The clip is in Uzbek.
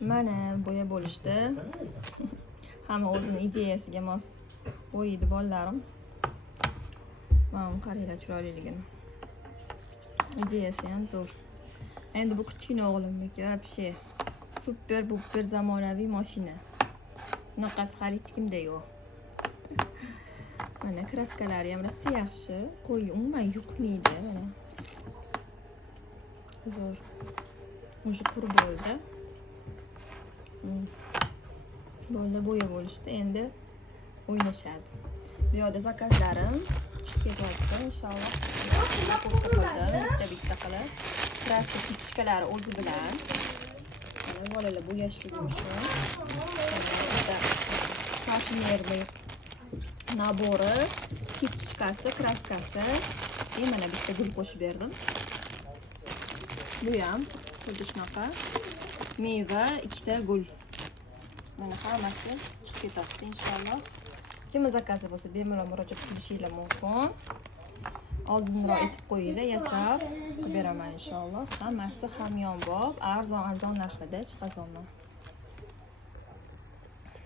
Mana bo'ya bo'lishdi. Hamma o'zini ideyasiga mos bo'yaydi bolalarim. Mana qaranglar chiroyliligini. Ideyasi ham zo'r. Endi bu kichkina o'g'limniki вообще super buper zamonaviy mashina. Bunaqasi hali hech kimda yo'q. Mana kraskalari ham rosa yaxshi. Qo'lga umuman yuqmaydi. Mana zo'r. Уже qurib bo'ldi. Bo'ldi bo'ya bo'lishdi. Endi o'ynashadi. Bu yoqda zakazlarim chiqib ketyapti inshaalloh. Bitta qilib. Kraska kichkalari o'zi bilan. Mana bolalar bo'yashligi uchun. Parfyumerli nabori, kichkasi, kraskasi. Mana bitta gul qo'shib berdim. Bu ham xuddi shunaqa. Meva, ikkita gul. Mana hammasi chiqib ketadi inshaalloh. Kimni zakazi bo'lsa, bemalol murojaat qilishingiz mumkin. Oldinroq aytib qo'yinglar, yasab qilib beraman inshaalloh. Hammasi hamyonbop, arzon narxida chiqazonaman.